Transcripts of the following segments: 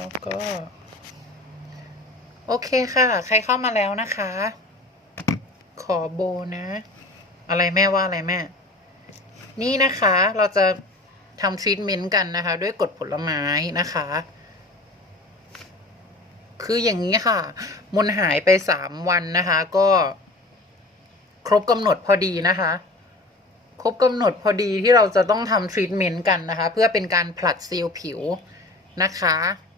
แล้วก็ โอเคค่ะ ใครเข้ามาแล้วนะคะ ขอโบนะ อะไรแม่ว่าอะไรแม่ นี่นะคะ เราจะทำทรีทเมนต์กันนะคะ ด้วยกดผลไม้นะคะ คืออย่างนี้ค่ะ มนหายไปสามวันนะคะ ก็ครบกำหนดพอดีนะคะ ครบกำหนดพอดีที่เราจะต้องทำทรีทเมนต์กันนะคะ เพื่อเป็นการผลัดเซลล์ผิวนะคะ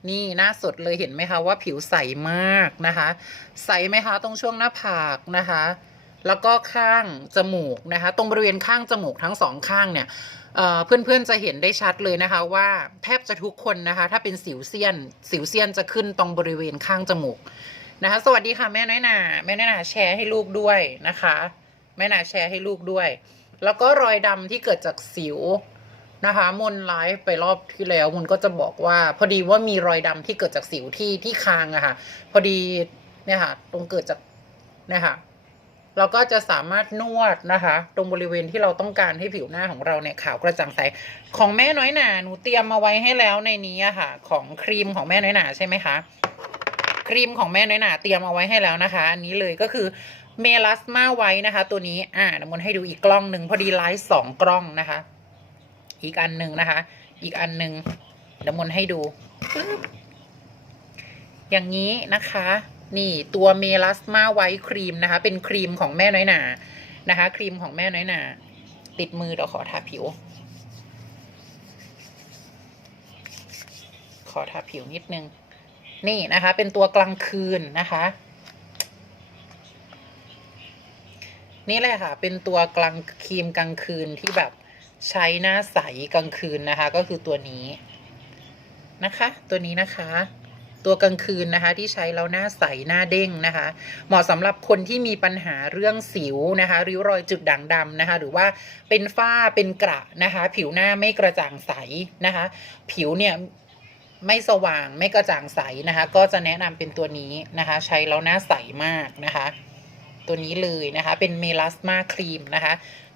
นี่หน้าสดเลยเห็นไหมคะว่าผิวใสมากนะคะ ใสไหมคะตรงช่วงหน้าผากนะคะ แล้วก็ข้างจมูกนะคะ ตรงบริเวณข้างจมูกทั้งสองข้างเนี่ยเเพื่อนๆจะเห็นได้ชัดเลยนะคะว่าแทบจะทุกคนนะคะ ถ้าเป็นสิวเซียน สิวเซียนจะขึ้นตรงบริเวณข้างจมูกนะคะ สวัสดีค่ะแม่น้อยนาแม่น้อยนาแชร์ให้ลูกด้วยนะคะ แม่นาแชร์ให้ลูกด้วย แล้วก็รอยดำที่เกิดจากสิว นะคะมนไลฟ์ไปรอบที่แล้วมนก็จะบอกว่า พอดีว่ามีรอยดำที่เกิดจากสิวที่ที่คางอะค่ะ พอดีเนี่ยค่ะ ตรงเกิดจากเนี่ยค่ะเราก็จะสามารถนวดนะคะ ตรงบริเวณที่เราต้องการให้ผิวหน้าของเราเนี่ยขาวกระจ่างใสของแม่น้อยหนาหนูเตรียมมาไว้ให้แล้วในนี้อะค่ะ ของครีมของแม่น้อยหนาใช่ไหมคะครีมของแม่น้อยหนาเตรียมเอาไว้ให้แล้วนะคะ อันนี้เลยก็คือเมลาสมาไว้นะคะ ตัวนี้อ่าเดี๋ยวมนให้ดูอีกกล้องหนึ่งพอดีไลฟ์สองกล้องนะคะ อีกอันหนึ่งนะคะ อีกอันหนึ่งเดี๋ยวมนให้ดูปึ๊บอย่างนี้นะคะ นี่ตัวเมลาสมาไว้ครีมนะคะ เป็นครีมของแม่น้อยหนานะคะ ครีมของแม่น้อยหนา ติดมือเดี๋ยวขอทาผิว ขอทาผิวนิดนึง นี่นะคะ เป็นตัวกลางคืนนะคะนี่แหละค่ะ เป็นตัวกลางครีมกลางคืนที่แบบ ใช้หน้าใสกลางคืนนะคะ ก็คือตัวนี้นะคะ ตัวนี้นะคะ ตัวกลางคืนนะคะ ที่ใช้แล้วหน้าใสหน้าเด้งนะคะ เหมาะสำหรับคนที่มีปัญหาเรื่องสิวนะคะ ริ้วรอยจุดด่างดำนะคะ หรือว่าเป็นฝ้าเป็นกระนะคะ ผิวหน้าไม่กระจ่างใสนะคะ ผิวเนี่ยไม่สว่างไม่กระจ่างใสนะคะ ก็จะแนะนำเป็นตัวนี้นะคะ ใช้แล้วหน้าใสมากนะคะ ตัวนี้เลยนะคะ เป็นเมลาสมาครีมนะคะ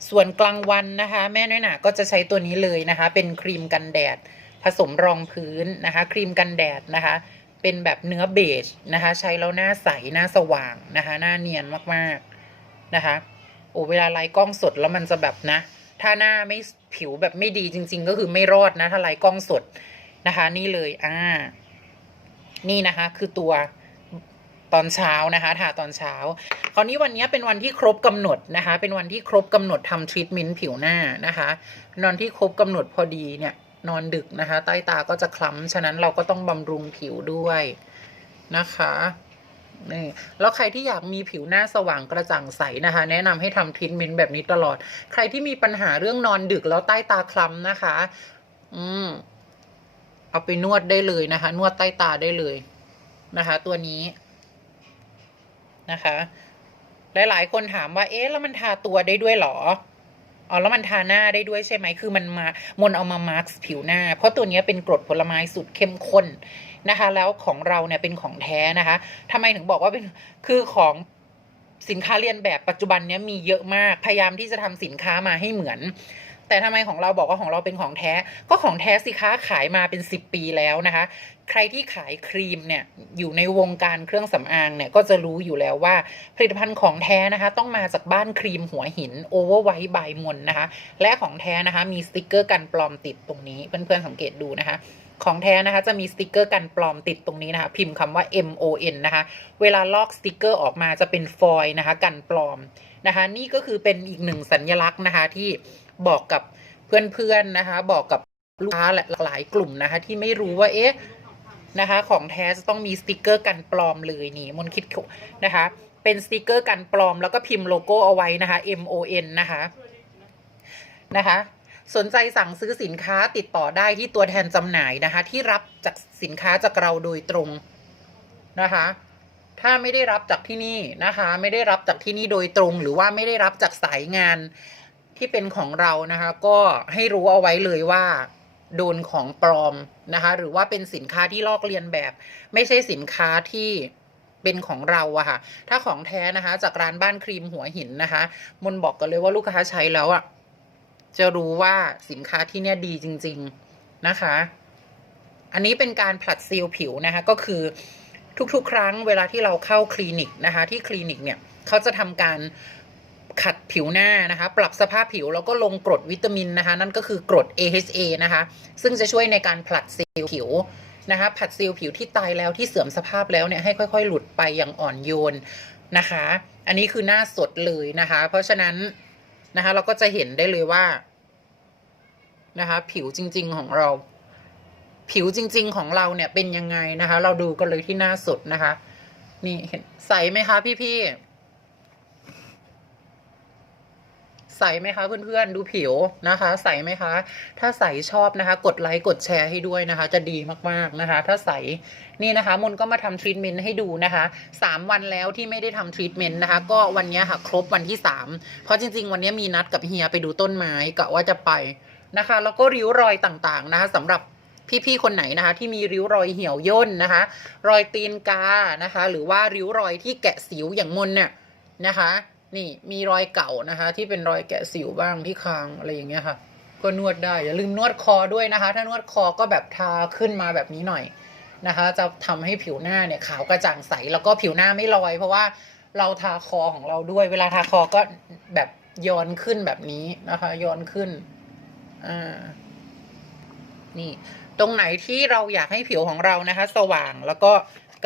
ส่วนกลางวันนะคะ แม่น้อยหนาก็จะใช้ตัวนี้เลยนะคะ เป็นครีมกันแดด ผสมรองพื้นนะคะ ครีมกันแดดนะคะ เป็นแบบเนื้อเบจนะคะ ใช้แล้วหน้าใสหน้าสว่างนะคะ หน้าเนียนมากๆนะคะ โอ้เวลาไลฟ์กล้องสดแล้วมันจะแบบนะ ถ้าหน้าไม่ผิวแบบไม่ดีจริง ๆ ก็คือไม่รอดนะถ้าไลฟ์กล้องสดนะคะ นี่เลยอ่านี่นะคะ คือตัว ตอนเช้านะคะทาตอนเช้า คราวนี้วันนี้เป็นวันที่ครบกำหนดนะคะ เป็นวันที่ครบกำหนดทำทรีทเมนต์ผิวหน้านะคะนอนที่ครบกำหนดพอดีเนี่ยนอนดึกนะคะ ใต้ตาก็จะคล้ำ ฉะนั้นเราก็ต้องบำรุงผิวด้วยนะคะนี่แล้วใครที่อยากมีผิวหน้าสว่างกระจ่างใสนะคะ แนะนำให้ทำทรีทเมนต์แบบนี้ตลอด ใครที่มีปัญหาเรื่องนอนดึกแล้วใต้ตาคล้ำนะคะ อืม เอาไปนวดได้เลยนะคะ นวดใต้ตาได้เลยนะคะ ตัวนี้ นะคะ หลายๆ คนถามว่า เอ๊ะ แล้วมันทาตัวได้ด้วยหรอ อ๋อ แล้วมันทาหน้าได้ด้วยใช่ไหม คือมันมามนเอามามาร์กผิวหน้า เพราะตัวนี้เป็นกรดผลไม้สุดเข้มข้นนะคะ แล้วของเราเนี่ยเป็นของแท้นะคะทำไมถึงบอกว่าเป็น คือของสินค้าเรียนแบบปัจจุบันเนี้ยมีเยอะมาก พยายามที่จะทำสินค้ามาให้เหมือน แต่ทำไมของเราบอกว่าของเราเป็นของแท้ ก็ของแท้สิค้าขายมาเป็นสิบปีแล้วนะคะ ใครที่ขายครีมเนี่ยอยู่ในวงการเครื่องสำอางเนี่ยก็จะรู้อยู่แล้วว่าผลิตภัณฑ์ของแท้นะคะ ต้องมาจากบ้านครีมหัวหินโอเวอร์ไวท์บายมนนะคะ และของแท้นะคะมีสติกเกอร์กันปลอมติดตรงนี้เพื่อนๆสังเกตดูนะคะของแท้นะคะจะมีสติกเกอร์กันปลอมติดตรงนี้นะคะ พิมพ์คำว่า M O N นะคะ เวลาลอกสติกเกอร์ออกมาจะเป็นฟอยล์นะคะ กันปลอมนะคะ นี่ก็คือเป็นอีกหนึ่งสัญลักษณ์นะคะที่ บอกกับเพื่อนๆนะคะ บอกกับลูกค้าหลายกลุ่มนะคะ ที่ไม่รู้ว่าเอ๊ะนะคะ ของแท้จะต้องมีสติกเกอร์กันปลอมเลยนี่มนคิดนะคะ เป็นสติกเกอร์กันปลอม แล้วก็พิมพ์โลโก้เอาไว้นะคะ M O N นะคะนะคะ สนใจสั่งซื้อสินค้าติดต่อได้ที่ตัวแทนจำหน่ายนะคะ ที่รับจากสินค้าจากเราโดยตรงนะคะ ถ้าไม่ได้รับจากที่นี่นะคะ ไม่ได้รับจากที่นี่โดยตรง หรือว่าไม่ได้รับจากสายงาน ที่เป็นของเรานะคะก็ให้รู้เอาไว้เลยว่าโดนของปลอมนะคะหรือว่าเป็นสินค้าที่ลอกเลียนแบบ ไม่ใช่สินค้าที่เป็นของเราอะค่ะ ถ้าของแท้นะคะ จากร้านบ้านครีมหัวหินนะคะ มนบอกกันเลยว่าลูกค้าใช้แล้วอะจะรู้ว่าสินค้าที่เนี่ยดีจริง ๆนะคะ อันนี้เป็นการผลัดซีลผิวนะคะ ก็คือทุกๆ ครั้งเวลาที่เราเข้าคลินิกนะคะ ที่คลินิกเนี่ยเขาจะทำการ ขัดผิวหน้านะคะ ปรับสภาพผิวแล้วก็ลงกรดวิตามินนะคะ นั่นก็คือกรด AHA นะคะ ซึ่งจะช่วยในการผลัดเซีลผิวนะคะผลัดเซีลผิวที่ตายแล้วที่เสื่อมสภาพแล้วเนี่ยให้ค่อย ๆ หลุดไปอย่างอ่อนโยนนะคะ อันนี้คือหน้าสดเลยนะคะ เพราะฉะนั้นนะคะ เราก็จะเห็นได้เลยว่านะคะ ผิวจริง ๆของเรา ผิวจริง ๆ ของเราเนี่ยเป็นยังไงนะคะ เราดูกันเลยที่หน้าสดนะคะ นี่เห็นใสไหมคะพี่ๆ ใสไหมคะเพื่อนๆดูผิวนะคะ ใสไหมคะ ถ้าใสชอบนะคะ กดไลค์กดแชร์ให้ด้วยนะคะ จะดีมากๆนะคะ ถ้าใสนี่นะคะมนก็มาทำทรีทเมนต์ให้ดูนะคะสามวันแล้วที่ไม่ได้ทำทรีทเมนต์นะคะ ก็วันนี้ค่ะครบวันที่สามเพราะจริง ๆ วันนี้มีนัดกับเฮียไปดูต้นไม้กะว่าจะไปนะคะ แล้วก็ริ้วรอยต่างๆนะคะสำหรับพี่ๆ คนไหนนะคะ ที่มีริ้วรอยเหี่ยวย่นนะคะ รอยตีนกานะคะ หรือว่าริ้วรอยที่แกะสิวอย่างมนเนี่ยนะคะ นี่มีรอยเก่านะคะ ที่เป็นรอยแกะสิวบ้างที่คางอะไรอย่างเงี้ยค่ะ ก็นวดได้อย่าลืมนวดคอด้วยนะคะ ถ้านวดคอก็แบบทาขึ้นมาแบบนี้หน่อยนะคะ จะทำให้ผิวหน้าเนี่ยขาวกระจ่างใสแล้วก็ผิวหน้าไม่ลอย เพราะว่าเราทาคอของเราด้วย เวลาทาคอก็แบบย้อนขึ้นแบบนี้นะคะย้อนขึ้นอ่านี่ ตรงไหนที่เราอยากให้ผิวของเรานะคะ สว่างแล้วก็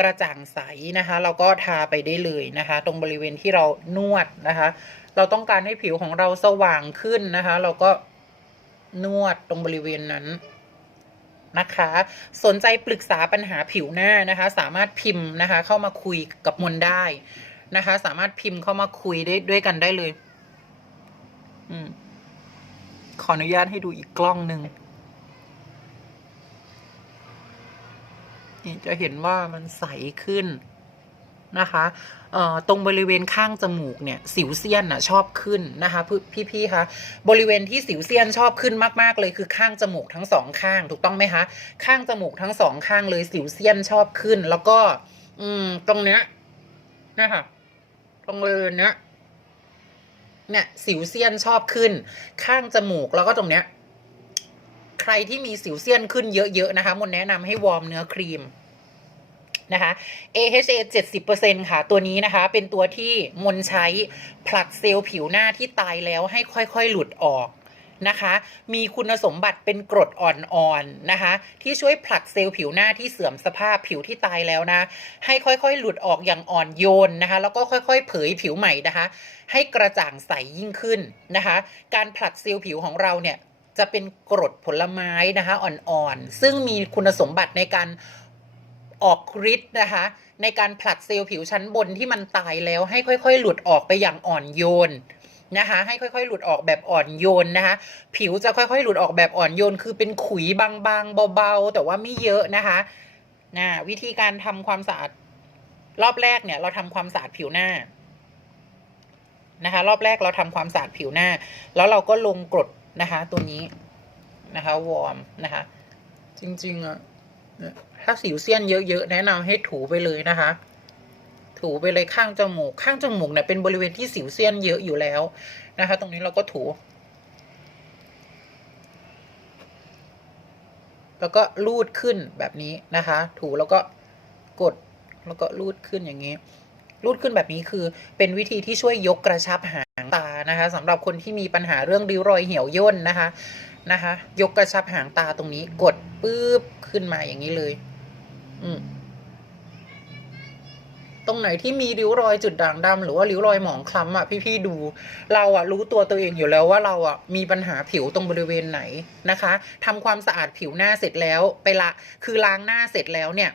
กระจ่างใสนะคะ เราก็ทาไปได้เลยนะคะ ตรงบริเวณที่เรานวดนะคะ เราต้องการให้ผิวของเราสว่างขึ้นนะคะ เราก็นวดตรงบริเวณนั้นนะคะ สนใจปรึกษาปัญหาผิวหน้านะคะ สามารถพิมพ์นะคะ เข้ามาคุยกับมนได้นะคะ สามารถพิมพ์เข้ามาคุยได้ด้วยกันได้เลย อืมขออนุญาตให้ดูอีกกล้องหนึ่ง นี่จะเห็นว่ามันใสขึ้นนะคะตรงบริเวณข้างจมูกเนี่ยสิวเซียนน่ะชอบขึ้นนะคะพี่พี่ๆคะบริเวณที่สิวเซียนชอบขึ้นมาก ๆ เลยคือข้างจมูกทั้งสองข้างถูกต้องไหมคะข้างจมูกทั้งสองข้างเลยสิวเซียนชอบขึ้น แล้วก็ อืมตรงเนี้ยนะคะตรงบริเวณเนี้ยเนี่ยสิวเซียนชอบขึ้น ข้างจมูกแล้วก็ตรงเนี้ย ใครที่มีสิวเซียนขึ้นเยอะๆนะคะมนแนะนำให้วอร์มเนื้อครีมนะคะ AHA 70%ค่ะ ตัวนี้นะคะ เป็นตัวที่มนใช้ผลัดเซลล์ผิวหน้าที่ตายแล้วให้ค่อยๆหลุดออกนะคะ มีคุณสมบัติเป็นกรดอ่อนๆนะคะ ที่ช่วยผลัดเซลล์ผิวหน้าที่เสื่อมสภาพผิวที่ตายแล้วนะ ให้ค่อยๆ หลุดออกอย่างอ่อนโยนนะคะ แล้วก็ค่อยๆ เผยผิวใหม่นะคะ ให้กระจ่างใสยิ่งขึ้นนะคะ การผลัดเซลล์ผิวของเราเนี่ย จะเป็นกรดผลไม้นะคะอ่อนๆ ซึ่งมีคุณสมบัติในการออกฤทธิ์นะคะในการผลัดเซลล์ผิวชั้นบนที่มันตายแล้วให้ค่อย ๆ หลุดออกไปอย่างอ่อนโยนนะคะให้ค่อยๆ หลุดออกแบบอ่อนโยนนะคะผิวจะค่อยๆ หลุดออกแบบอ่อนโยน คือเป็นขุยบางๆเบาๆ แต่ว่าไม่เยอะนะคะนะวิธีการทำความสะอาดรอบแรกเนี่ย เราทำความสะอาดผิวหน้านะคะ รอบแรกเราทำความสะอาดผิวหน้า แล้วเราก็ลงกรด นะคะ ตัวนี้นะคะวอร์มนะคะ จริงๆอะถ้าสิวเซียนเยอะๆแนะนำให้ถูไปเลยนะคะ ถูไปเลยข้างจมูก ข้างจมูกเนี่ยเป็นบริเวณที่สิวเซียนเยอะอยู่แล้วนะคะ ตรงนี้เราก็ถู แล้วก็ลูดขึ้นแบบนี้นะคะ ถูแล้วก็กดแล้วก็ลูดขึ้นอย่างนี้ รูดขึ้นแบบนี้คือเป็นวิธีที่ช่วยยกกระชับหางตานะคะสำหรับคนที่มีปัญหาเรื่องริ้วรอยเหี่ยวย่นนะคะนะคะยกกระชับหางตาตรงนี้กดปุ๊บขึ้นมาอย่างนี้เลย อืมตรงไหนที่มีริ้วรอยจุดด่างดำหรือว่าริ้วรอยหมองคล้ำอะพี่ๆดู เราอะรู้ตัวตัวเองอยู่แล้วว่าเราอะมีปัญหาผิวตรงบริเวณไหนนะคะทำความสะอาดผิวหน้าเสร็จแล้วไปละ คือล้างหน้าเสร็จแล้วเนี่ย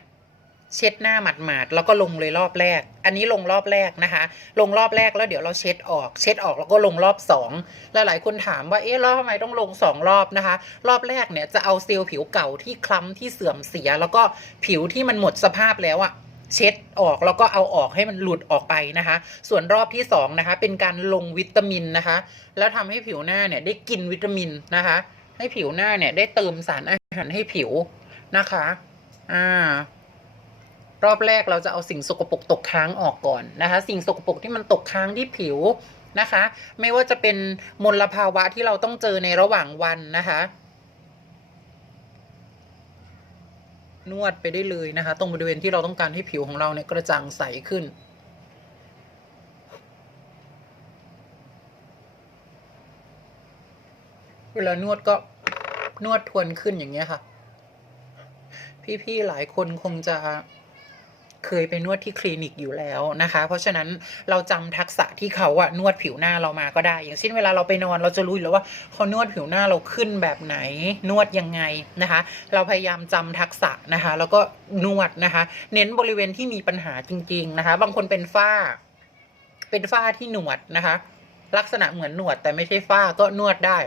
เช็ดหน้าหมาดๆแล้วก็ลงเลยรอบแรก อันนี้ลงรอบแรกนะคะ ลงรอบแรกแล้วเดี๋ยวเราเช็ดออก เช็ดออกแล้วก็ลงรอบสองแล้วหลายคนถามว่าเอ๊ะแล้วทำไมต้องลงสองรอบนะคะ รอบแรกเนี่ยจะเอาเซลล์ผิวเก่าที่คล้ำที่เสื่อมเสีย แล้วก็ผิวที่มันหมดสภาพแล้วอะเช็ดออกแล้วก็เอาออกให้มันหลุดออกไปนะคะ ส่วนรอบที่สองนะคะเป็นการลงวิตามินนะคะ แล้วทำให้ผิวหน้าเนี่ยได้กินวิตามินนะคะ ให้ผิวหน้าเนี่ยได้เติมสารอาหารให้ผิวนะคะ อ่า รอบแรกเราจะเอาสิ่งสกปรกตกค้างออกก่อนนะคะ สิ่งสกปรกที่มันตกค้างที่ผิวนะคะ ไม่ว่าจะเป็นมลภาวะที่เราต้องเจอในระหว่างวันนะคะ นวดไปได้เลยนะคะ ตรงบริเวณที่เราต้องการให้ผิวของเราเนี่ยกระจ่างใสขึ้นเวลานวดก็นวดทวนขึ้นอย่างเงี้ยค่ะ พี่ๆหลายคนคงจะ เคยไปนวดที่คลินิกอยู่แล้วนะคะ เพราะฉะนั้นเราจำทักษะที่เขาอะนวดผิวหน้าเรามาก็ได้ อย่างเช่นเวลาเราไปนอนเราจะรู้อยู่แล้วว่าเขานวดผิวหน้าเราขึ้นแบบไหนนวดยังไงนะคะ เราพยายามจำทักษะนะคะ แล้วก็นวดนะคะ เน้นบริเวณที่มีปัญหาจริง ๆนะคะ บางคนเป็นฝ้า เป็นฝ้าที่หนวดนะคะ ลักษณะเหมือนหนวดแต่ไม่ใช่ฝ้าก็นวดได้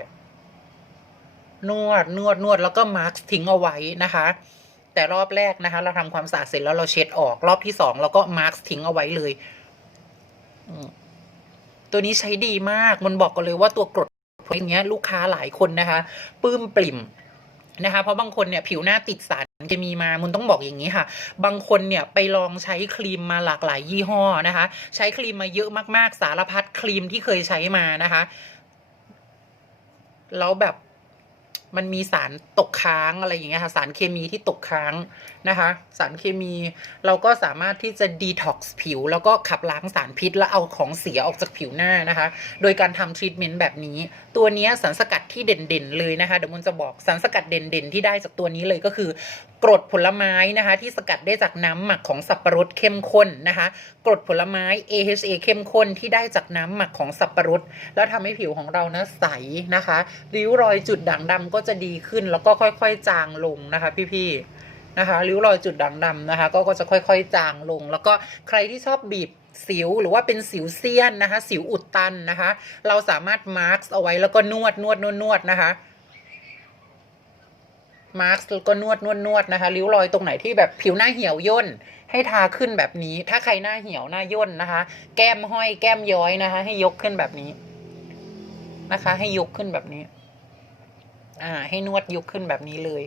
นวดนวดนวดแล้วก็มาร์กทิ้งเอาไว้นะคะ แต่รอบแรกนะคะ เราทำความสะอาดเสร็จแล้วเราเช็ดออก รอบที่สองเราก็มาร์กทิ้งเอาไว้เลยตัวนี้ใช้ดีมาก มันบอกกันเลยว่าตัวกรดพวกนี้ลูกค้าหลายคนนะคะปื้มปริ่มนะคะ เพราะบางคนเนี่ยผิวหน้าติดสารเคมีมา มันต้องบอกอย่างนี้ค่ะ บางคนเนี่ยไปลองใช้ครีมมาหลากหลายยี่ห้อนะคะ ใช้ครีมมาเยอะมาก ๆ สารพัดครีมที่เคยใช้มานะคะ แล้วแบบ มันมีสารตกค้างอะไรอย่างเงี้ยค่ะ สารเคมีที่ตกค้างนะคะ สารเคมีเราก็สามารถที่จะดีท็อกซ์ผิว แล้วก็ขับล้างสารพิษ แล้วเอาของเสียออกจากผิวหน้านะคะ โดยการทำทรีทเมนต์แบบนี้ ตัวนี้สารสกัดที่เด่นๆเลยนะคะ เดี๋ยวมันจะบอกสารสกัดเด่นๆ ที่ได้จากตัวนี้เลยก็คือกรดผลไม้นะคะ ที่สกัดได้จากน้ำหมักของสับปะรดเข้มข้นนะคะ กรดผลไม้ AHA เข้มข้นที่ได้จากน้ำหมักของสับปะรด แล้วทำให้ผิวของเรานะใสนะคะ ริ้วรอยจุดด่างดำก็จะดีขึ้นแล้วก็ค่อยๆ จางลงนะคะพี่ๆนะคะ ริ้วรอยจุดด่างดำนะคะก็ก็จะค่อยๆ จางลง แล้วก็ใครที่ชอบบีบสิวหรือว่าเป็นสิวเซียนนะคะ สิวอุดตันนะคะ เราสามารถมาร์กเอาไว้แล้วก็นวดนวดนวดนวดนะคะมาร์กแล้วก็นวดนวดนวดนะคะ ริ้วรอยตรงไหนที่แบบผิวหน้าเหี่ยวย่น ให้ทาขึ้นแบบนี้ ถ้าใครหน้าเหี่ยวหน้าย่นนะคะ แก้มห้อยแก้มย้อยนะคะ ให้ยกขึ้นแบบนี้นะคะ ให้ยกขึ้นแบบนี้ อ่า ให้นวดยกขึ้นแบบนี้เลย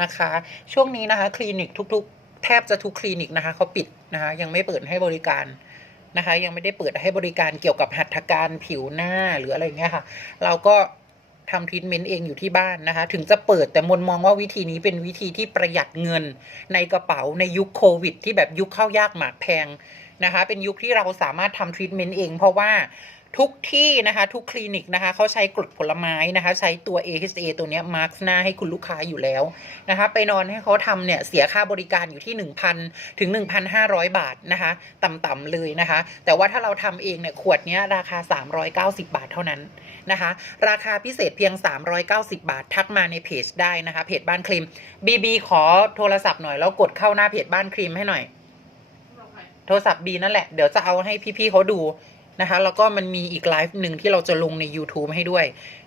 นะคะ ช่วงนี้นะคะ คลินิกทุก ๆ แทบจะทุกคลินิกนะคะเขาปิดนะคะ ยังไม่เปิดให้บริการนะคะ ยังไม่ได้เปิดให้บริการเกี่ยวกับหัตถการผิวหน้าหรืออะไรเงี้ยค่ะ เราก็ ทำทรีทเมนต์เองอยู่ที่บ้านนะคะ ถึงจะเปิดแต่มนมองว่าวิธีนี้เป็นวิธีที่ประหยัดเงินในกระเป๋าในยุคโควิด ที่แบบยุคเข้ายากหมากแพงนะคะ เป็นยุคที่เราสามารถทำทรีทเมนต์เอง เพราะว่าทุกที่นะคะ ทุกคลินิกนะคะเขาใช้กรดผลไม้นะคะ ใช้ตัว AHA ตัวนี้มาร์กหน้าให้คุณลูกค้าอยู่แล้วนะคะ ไปนอนให้เขาทำเนี่ย เสียค่าบริการอยู่ที่ 1,000 ถึง 1,500 บาทนะคะ ต่ำๆเลยนะคะ แต่ว่าถ้าเราทำเองเนี่ย ขวดนี้ราคา 390 บาทเท่านั้น นะคะ ราคาพิเศษเพียง 390 บาท ทักมาในเพจได้นะคะ เพจบ้านครีมบีบีขอโทรศัพท์หน่อยแล้วกดเข้าหน้าเพจบ้านครีมให้หน่อย โทรศัพท์บีนั่นแหละ เดี๋ยวจะเอาให้พี่ๆเขาดูนะคะ แล้วก็มันมีอีกไลฟ์หนึ่งที่เราจะลงใน YouTube ให้ด้วย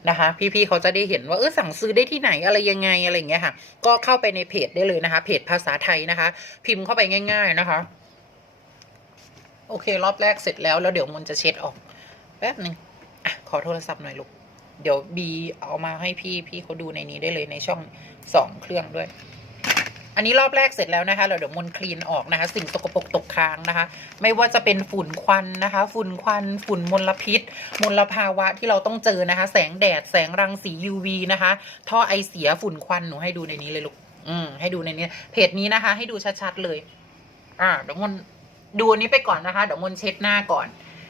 นะคะ พี่ๆเขาจะได้เห็นว่าเออสั่งซื้อได้ที่ไหนอะไรยังไงอะไรอย่างเงี้ยค่ะ ก็เข้าไปในเพจได้เลยนะคะ เพจภาษาไทยนะคะ พิมพ์เข้าไปง่าย ๆนะคะ โอเค รอบแรกเสร็จแล้วแล้วเดี๋ยวมันจะเช็ดออกแป๊บหนึ่ง อะ ขอโทรศัพท์หน่อยลูก เดี๋ยวบีเอามาให้พี่พี่เขาดูในนี้ได้เลยในช่องสองเครื่องด้วย อันนี้รอบแรกเสร็จแล้วนะคะเราเดี๋ยวมนคลีนออกนะคะ สิ่งสกปรกตกค้างนะคะ ไม่ว่าจะเป็นฝุ่นควันนะคะ ฝุ่นควันฝุ่นมลพิษ มลภาวะที่เราต้องเจอนะคะ แสงแดดแสงรังสี UV นะคะ ท่อไอเสียฝุ่นควันหนูให้ดูในนี้เลยลูกอืมให้ดูในนี้เพจนี้นะคะ ให้ดูชัดๆเลย อ่าเดี๋ยวมนดูอันนี้ไปก่อนนะคะเดี๋ยวมนเช็ดหน้าก่อน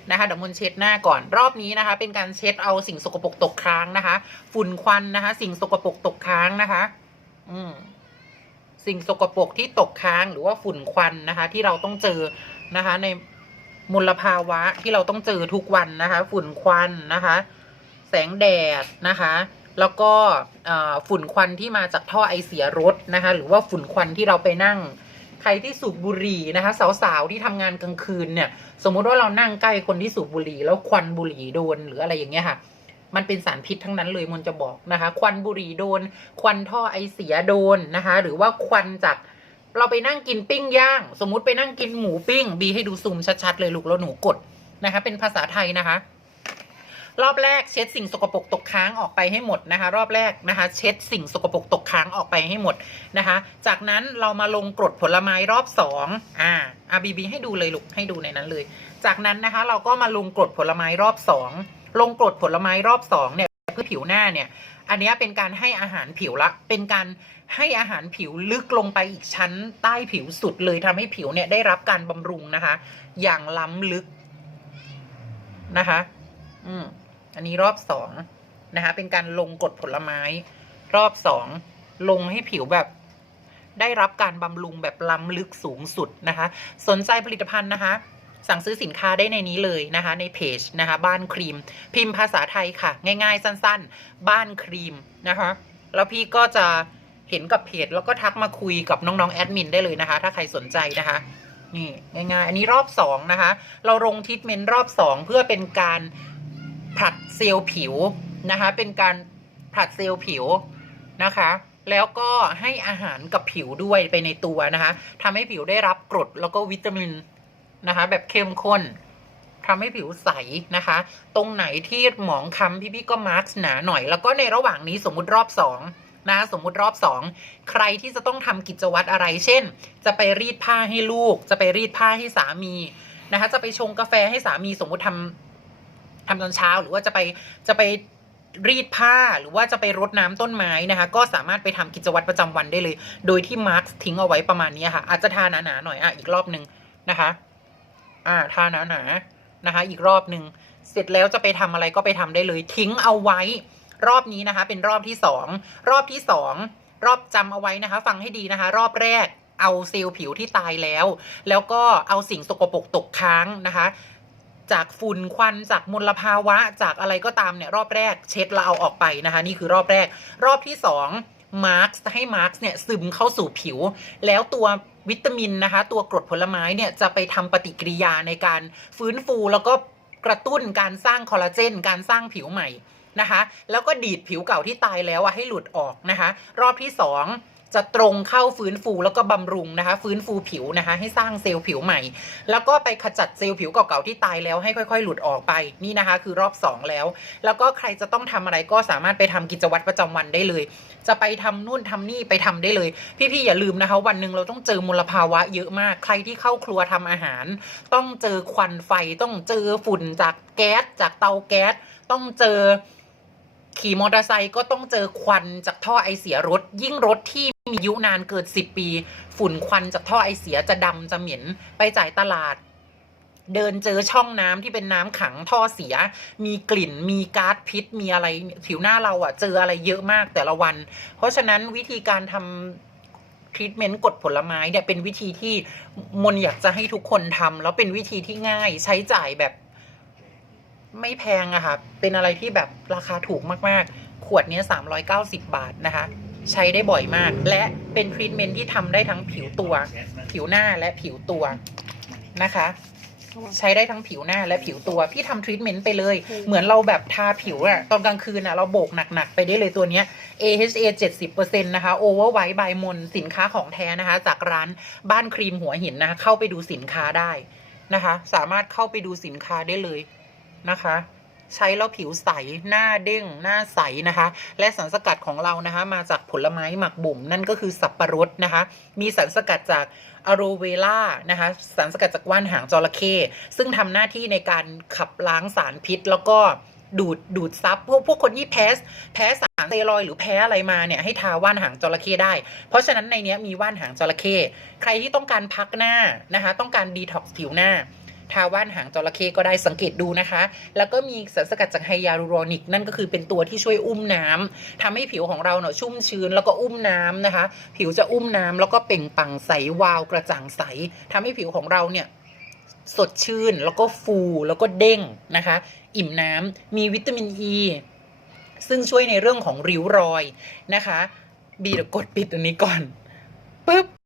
นะคะเดี๋ยวมนเช็ดหน้าก่อนรอบนี้นะคะ เป็นการเช็ดเอาสิ่งสกปรกตกค้างนะคะ ฝุ่นควันนะคะ สิ่งสกปรกตกค้างนะคะ อืมสิ่งสกปรกที่ตกค้างหรือว่าฝุ่นควันนะคะ ที่เราต้องเจอนะคะ ในมลภาวะที่เราต้องเจอทุกวันนะคะ ฝุ่นควันนะคะ แสงแดดนะคะแล้วก็ฝุ่นควันที่มาจากท่อไอเสียรถนะคะ หรือว่าฝุ่นควันที่เราไปนั่ง ใครที่สูบบุหรี่นะคะ สาวๆที่ทำงานกลางคืนเนี่ย สมมุติว่าเรานั่งใกล้คนที่สูบบุหรี่ แล้วควันบุหรี่โดนหรืออะไรอย่างเงี้ยค่ะ มันเป็นสารพิษทั้งนั้นเลยมนจะบอกนะคะ ควันบุหรี่โดน ควันท่อไอเสียโดนนะคะ หรือว่าควันจากเราไปนั่งกินปิ้งย่าง สมมุติไปนั่งกินหมูปิ้ง บีให้ดูซูมชัดๆเลยลูกแล้วหนูกดนะคะ เป็นภาษาไทยนะคะ รอบแรกเช็ดสิ่งสกปรกตกค้างออกไปให้หมดนะคะ รอบแรกนะคะ เช็ดสิ่งสกปรกตกค้างออกไปให้หมดนะคะ จากนั้นเรามาลงกรดผลไม้รอบสองอ่าอาบีบีให้ดูเลยลูกให้ดูในนั้นเลย จากนั้นนะคะ เราก็มาลงกรดผลไม้รอบสองลงกรดผลไม้รอบสองเนี่ยเพื่อผิวหน้าเนี่ย อันนี้เป็นการให้อาหารผิวละ เป็นการให้อาหารผิวลึกลงไปอีกชั้นใต้ผิวสุดเลยทำให้ผิวเนี่ยได้รับการบำรุงนะคะ อย่างล้ำลึกนะคะ อืม อันนี้รอบสองนะคะ เป็นการลงกดผลไม้ รอบสองลงให้ผิวแบบได้รับการบำรุงแบบล้ำลึกสูงสุดนะคะ สนใจผลิตภัณฑ์นะคะ สั่งซื้อสินค้าได้ในนี้เลยนะคะ ในเพจนะคะ บ้านครีม พิมพ์ภาษาไทยค่ะ ง่าย ๆ สั้น ๆ บ้านครีมนะคะ แล้วพี่ก็จะเห็นกับเพจแล้วก็ทักมาคุยกับน้องๆแอดมินได้เลยนะคะ ถ้าใครสนใจนะคะ นี่ง่ายๆ อันนี้รอบสองนะคะ เราลงทรีทเมนต์รอบสองเพื่อเป็นการ ผลัดเซลล์ผิวนะคะ เป็นการผลัดเซลล์ผิวนะคะ แล้วก็ให้อาหารกับผิวด้วยไปในตัวนะคะทำให้ผิวได้รับกรดแล้วก็วิตามินนะคะ แบบเข้มข้นทำให้ผิวใสนะคะ ตรงไหนที่หมองคล้ำพี่ๆก็มาร์กหนาหน่อย แล้วก็ในระหว่างนี้สมมุติรอบสองนะสมมุติรอบสองใครที่จะต้องทำกิจวัตรอะไร เช่น จะไปรีดผ้าให้ลูก จะไปรีดผ้าให้สามีนะคะ จะไปชงกาแฟให้สามีสมมุติทำ ทำตอนเช้าหรือว่าจะไปจะไปรีดผ้าหรือว่าจะไปรดน้ำต้นไม้นะคะ ก็สามารถไปทำกิจวัตรประจำวันได้เลย โดยที่มาร์กทิ้งเอาไว้ประมาณนี้ค่ะ อาจจะทาหนาๆหน่อยอะอีกรอบหนึ่งนะคะ อ่าทาหนาๆนะคะ อีกรอบหนึ่งเสร็จแล้วจะไปทำอะไรก็ไปทำได้เลย ทิ้งเอาไว้ รอบนี้นะคะ เป็นรอบที่สองรอบที่สองรอบจำเอาไว้นะคะ ฟังให้ดีนะคะ รอบแรกเอาเซลล์ผิวที่ตายแล้ว แล้วก็เอาสิ่งสกปรกตกค้างนะคะ จากฝุ่นควันจากมลภาวะจากอะไรก็ตามเนี่ยรอบแรกเช็ดแล้วเอาออกไปนะคะ นี่คือรอบแรก รอบที่สองมาร์กให้มาร์กเนี่ยซึมเข้าสู่ผิว แล้วตัววิตามินนะคะ ตัวกรดผลไม้เนี่ยจะไปทำปฏิกิริยาในการฟื้นฟูแล้วก็กระตุ้นการสร้างคอลลาเจน การสร้างผิวใหม่นะคะ แล้วก็ดีดผิวเก่าที่ตายแล้วอะให้หลุดออกนะคะ รอบที่สอง จะตรงเข้าฟื้นฟูแล้วก็บำรุงนะคะ ฟื้นฟูผิวนะคะ ให้สร้างเซลล์ผิวใหม่ แล้วก็ไปขจัดเซลล์ผิวเก่าๆที่ตายแล้วให้ค่อย ๆ หลุดออกไปนี่นะคะ คือรอบสองแล้ว แล้วก็ใครจะต้องทำอะไรก็สามารถไปทำกิจวัตรประจำวันได้เลย จะไปทำนู่นทำนี่ไปทำได้เลย พี่ๆอย่าลืมนะคะ วันหนึ่งเราต้องเจอมลภาวะเยอะมาก ใครที่เข้าครัวทำอาหาร ต้องเจอควันไฟต้องเจอฝุ่นจากแก๊สจากเตาแก๊สต้องเจอ ขี่มอเตอร์ไซค์ก็ต้องเจอควันจากท่อไอเสียรถ ยิ่งรถที่มีอายุนานเกินสิบปี ฝุ่นควันจากท่อไอเสียจะดำจะเหม็นไปจ่ายตลาด เดินเจอช่องน้ำที่เป็นน้ำขังท่อเสีย มีกลิ่นมีก๊าซพิษ มีอะไรผิวหน้าเราอะเจออะไรเยอะมากแต่ละวัน เพราะฉะนั้นวิธีการทำทรีทเมนต์กดผลไม้เนี่ยเป็นวิธีที่มนอยากจะให้ทุกคนทำแล้วเป็นวิธีที่ง่ายใช้จ่ายแบบ ไม่แพงอะค่ะ เป็นอะไรที่แบบราคาถูกมากๆ ขวดเนี้ย390 บาทนะคะ ใช้ได้บ่อยมาก และเป็นทรีทเมนต์ที่ทำได้ทั้งผิวตัว ผิวหน้าและผิวตัวนะคะ ใช้ได้ทั้งผิวหน้าและผิวตัว พี่ทำทรีทเมนต์ไปเลย เหมือนเราแบบทาผิวอะตอนกลางคืนอะเราโบกหนัก ๆ ไปได้เลยตัวเนี้ย AHA 70%นะคะ Over White by มนสินค้าของแท้นะคะ จากร้านบ้านครีมหัวหินนะคะเข้าไปดูสินค้าได้นะคะ สามารถเข้าไปดูสินค้าได้เลย นะคะ ใช้แล้วผิวใสหน้าเด้งหน้าใสนะคะ และสารสกัดของเรานะคะ มาจากผลไม้หมักบ่มนั่นก็คือสับปะรดนะคะ มีสารสกัดจากอะโรเวล่านะคะ สารสกัดจากว่านหางจระเข้ซึ่งทำหน้าที่ในการขับล้างสารพิษแล้วก็ดูดดูดซับพวกพวกคนที่แพ้แพ้สารเตรอยหรือแพ้อะไรมาเนี่ยให้ทาว่านหางจระเข้ได้ เพราะฉะนั้นในนี้มีว่านหางจระเข้ใครที่ต้องการพักหน้านะคะ ต้องการดีท็อกซ์ผิวหน้า ทาว่านหางจระเข้ก็ได้สังเกตดูนะคะ แล้วก็มีสารสกัดจากไฮยาลูรอนิก นั่นก็คือเป็นตัวที่ช่วยอุ้มน้ำทำให้ผิวของเราเนาะชุ่มชื้นแล้วก็อุ้มน้ำนะคะ ผิวจะอุ้มน้ำแล้วก็เปล่งปังใสวาวกระจ่างใสทำให้ผิวของเราเนี่ยสดชื่นแล้วก็ฟูแล้วก็เด้งนะคะ อิ่มน้ำมีวิตามินอ e, ีซึ่งช่วยในเรื่องของริ้วรอยนะคะ บีเดี๋ยวกดปิดอันนี้ก่อนปึ๊บ